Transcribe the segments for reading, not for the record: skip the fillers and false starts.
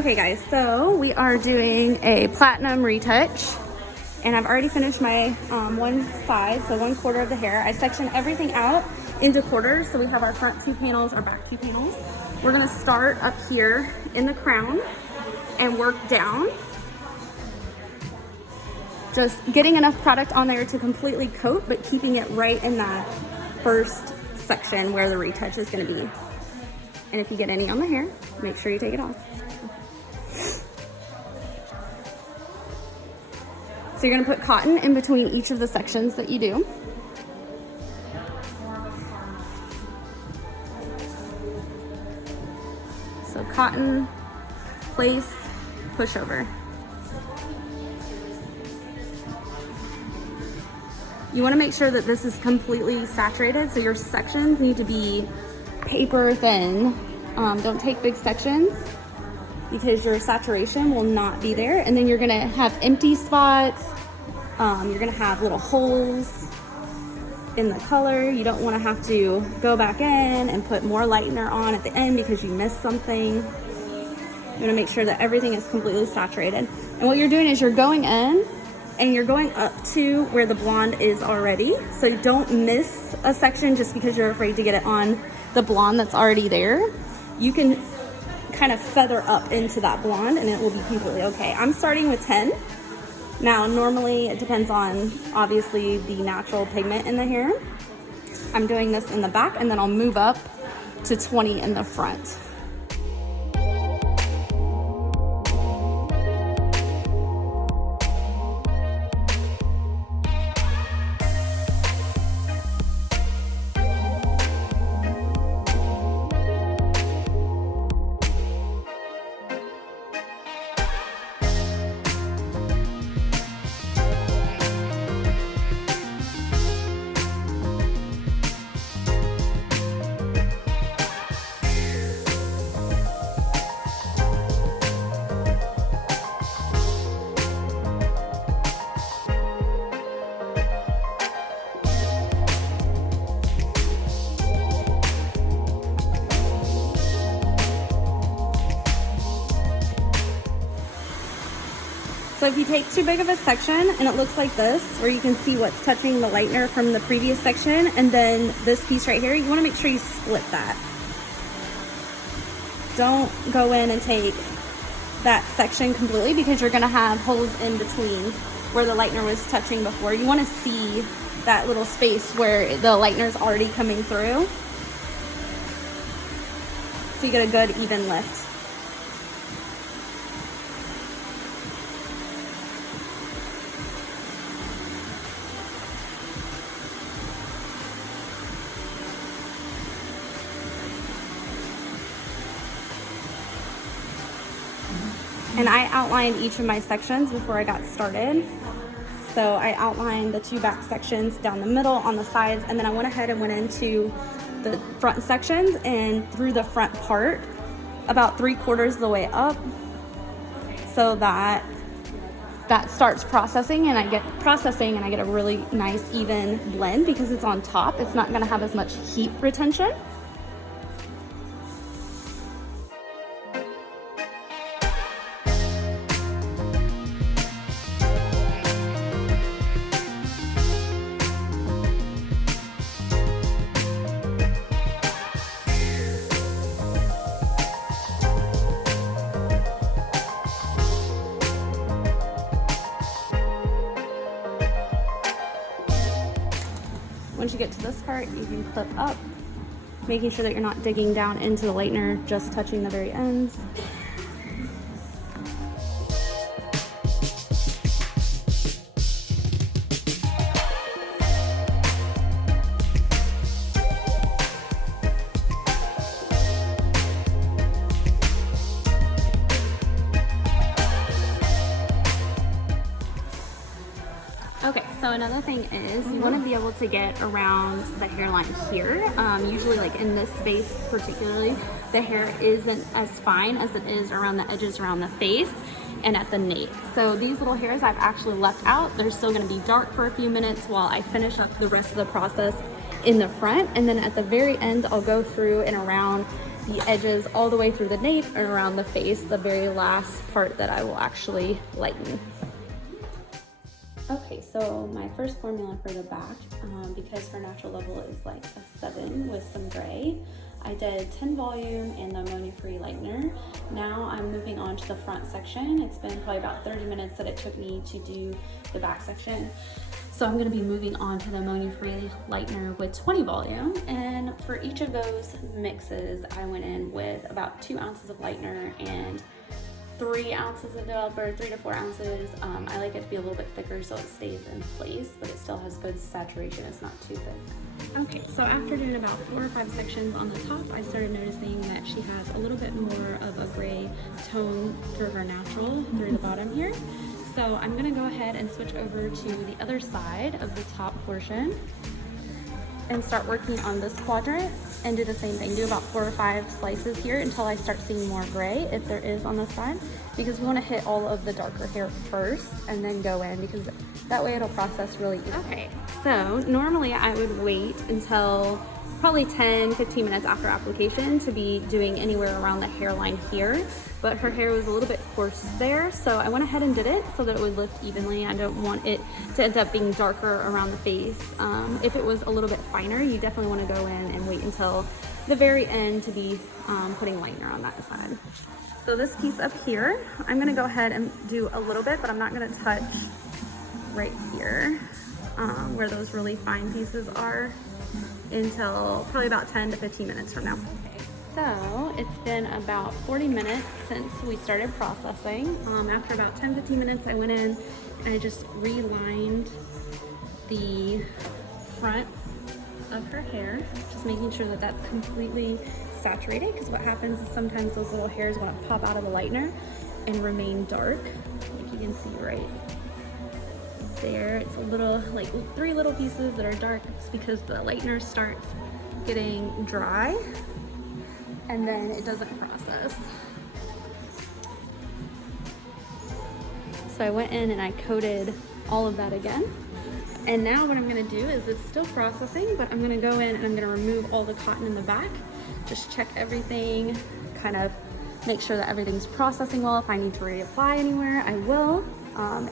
Okay guys, so we are doing a platinum retouch and I've already finished my one side, so 1/4 of the hair. I section everything out into quarters, so we have our front 2 panels, our back 2 panels. We're gonna start up here in the crown and work down. Just getting enough product on there to completely coat, but keeping it right in that first section where the retouch is gonna be. And if you get any on the hair, make sure you take it off. So you're gonna put cotton in between each of the sections that you do. So cotton, place, push over. You wanna make sure that this is completely saturated, so your sections need to be paper thin. Don't take big sections because your saturation will not be there. And then you're gonna have empty spots. You're gonna have little holes in the color. You don't wanna have to go back in and put more lightener on at the end because you missed something. You wanna make sure that everything is completely saturated. And what you're doing is you're going in and you're going up to where the blonde is already. So you don't miss a section just because you're afraid to get it on the blonde that's already there. You can kind of feather up into that blonde and it will be completely okay. I'm starting with 10. Now, normally it depends on obviously the natural pigment in the hair. I'm doing this in the back and then I'll move up to 20 in the front. So if you take too big of a section and it looks like this, where you can see what's touching the lightener from the previous section, and then this piece right here, you wanna make sure you split that. Don't go in and take that section completely because you're gonna have holes in between where the lightener was touching before. You wanna see that little space where the lightener's already coming through. So you get a good even lift. And I outlined each of my sections before I got started. So I outlined the 2 back sections down the middle, on the sides, and then I went ahead and went into the front sections and through the front part about 3/4 of the way up so that starts processing and I get a really nice even blend because it's on top. It's not gonna have as much heat retention. Once you get to this part, you can clip up, making sure that you're not digging down into the lightener, just touching the very ends. Okay, so another thing is you want to be able to get around the hairline here. Usually like in this space particularly, the hair isn't as fine as it is around the edges around the face and at the nape. So these little hairs I've actually left out. They're still going to be dark for a few minutes while I finish up the rest of the process in the front. And then at the very end, I'll go through and around the edges all the way through the nape and around the face, the very last part that I will actually lighten. Okay, so my first formula for the back, because her natural level is like a 7 with some gray, I did 10 volume and the ammonia-free lightener. Now I'm moving on to the front section. It's been probably about 30 minutes that it took me to do the back section. So I'm gonna be moving on to the ammonia-free lightener with 20 volume. And for each of those mixes, I went in with about 2 ounces of lightener and 3 ounces of developer, 3 to 4 ounces. I like it to be a little bit thicker so it stays in place, but it still has good saturation. It's not too thick. Okay, so after doing about 4 or 5 sections on the top, I started noticing that she has a little bit more of a gray tone through her natural, through the bottom here. So I'm gonna go ahead and switch over to the other side of the top portion and start working on this quadrant and do the same thing. Do about 4 or 5 slices here until I start seeing more gray, if there is on this side, because we wanna hit all of the darker hair first and then go in, because that way it'll process really easily. Okay, so normally I would wait until probably 10-15 minutes after application to be doing anywhere around the hairline here, but her hair was a little bit coarse there, so I went ahead and did it so that it would lift evenly. I don't want it to end up being darker around the face. If it was a little bit finer, you definitely want to go in and wait until the very end to be putting lightener on that side. So this piece up here, I'm gonna go ahead and do a little bit, but I'm not gonna touch right here where those really fine pieces are until probably about 10 to 15 minutes from now. So it's been about 40 minutes since we started processing. After about 10-15 minutes, I went in and I just relined the front of her hair, just making sure that that's completely saturated, because what happens is sometimes those little hairs want to pop out of the lightener and remain dark, like you can see right there. It's a little, like 3 little pieces that are dark. It's because the lightener starts getting dry and then it doesn't process. So I went in and I coated all of that again. And now what I'm gonna do is, it's still processing, but I'm gonna go in and I'm gonna remove all the cotton in the back, just check everything, kind of make sure that everything's processing well. If I need to reapply anywhere, I will.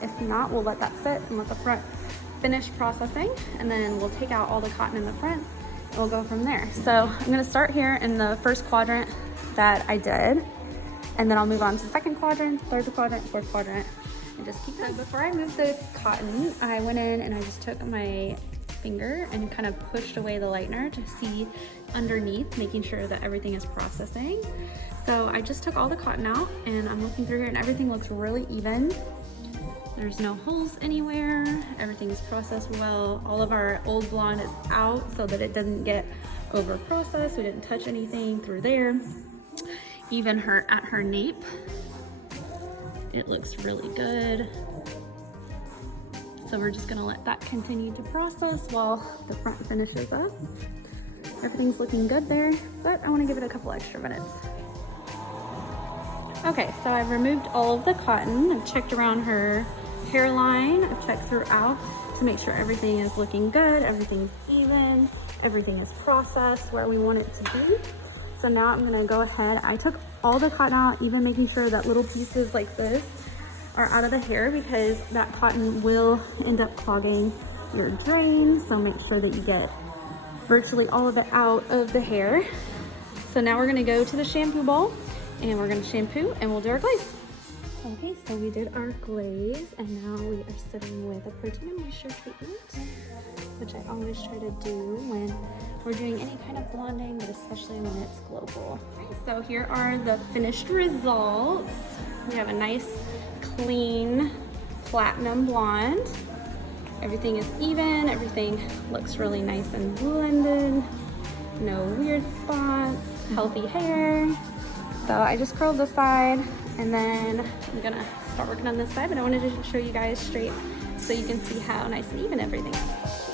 If not, we'll let that sit and let the front finish processing, and then we'll take out all the cotton in the front and we'll go from there. So I'm gonna start here in the first quadrant that I did, and then I'll move on to the second quadrant, third quadrant, fourth quadrant, and just keep going. Before I moved the cotton, I went in and I just took my finger and kind of pushed away the lightener to see underneath, making sure that everything is processing. So I just took all the cotton out and I'm looking through here and everything looks really even. There's no holes anywhere. Everything's processed well. All of our old blonde is out so that it doesn't get over processed. We didn't touch anything through there. Even at her nape, it looks really good. So we're just gonna let that continue to process while the front finishes up. Everything's looking good there, but I wanna give it a couple extra minutes. Okay, so I've removed all of the cotton. I've checked around her hairline. I've checked throughout to make sure everything is looking good, everything's even, everything is processed where we want it to be. So now I'm gonna go ahead. I took all the cotton out, even making sure that little pieces like this are out of the hair, because that cotton will end up clogging your drain. So make sure that you get virtually all of it out of the hair. So now we're gonna go to the shampoo bowl and we're gonna shampoo and we'll do our glaze. Okay, so we did our glaze and now we are sitting with a protein and moisture treatment, which I always try to do when we're doing any kind of blonding, but especially when it's global. Okay, so here are the finished results. We have a nice, clean, platinum blonde. Everything is even, everything looks really nice and blended. No weird spots, healthy hair. So I just curled this side and then I'm gonna start working on this side, but I wanted to show you guys straight so you can see how nice and even everything is.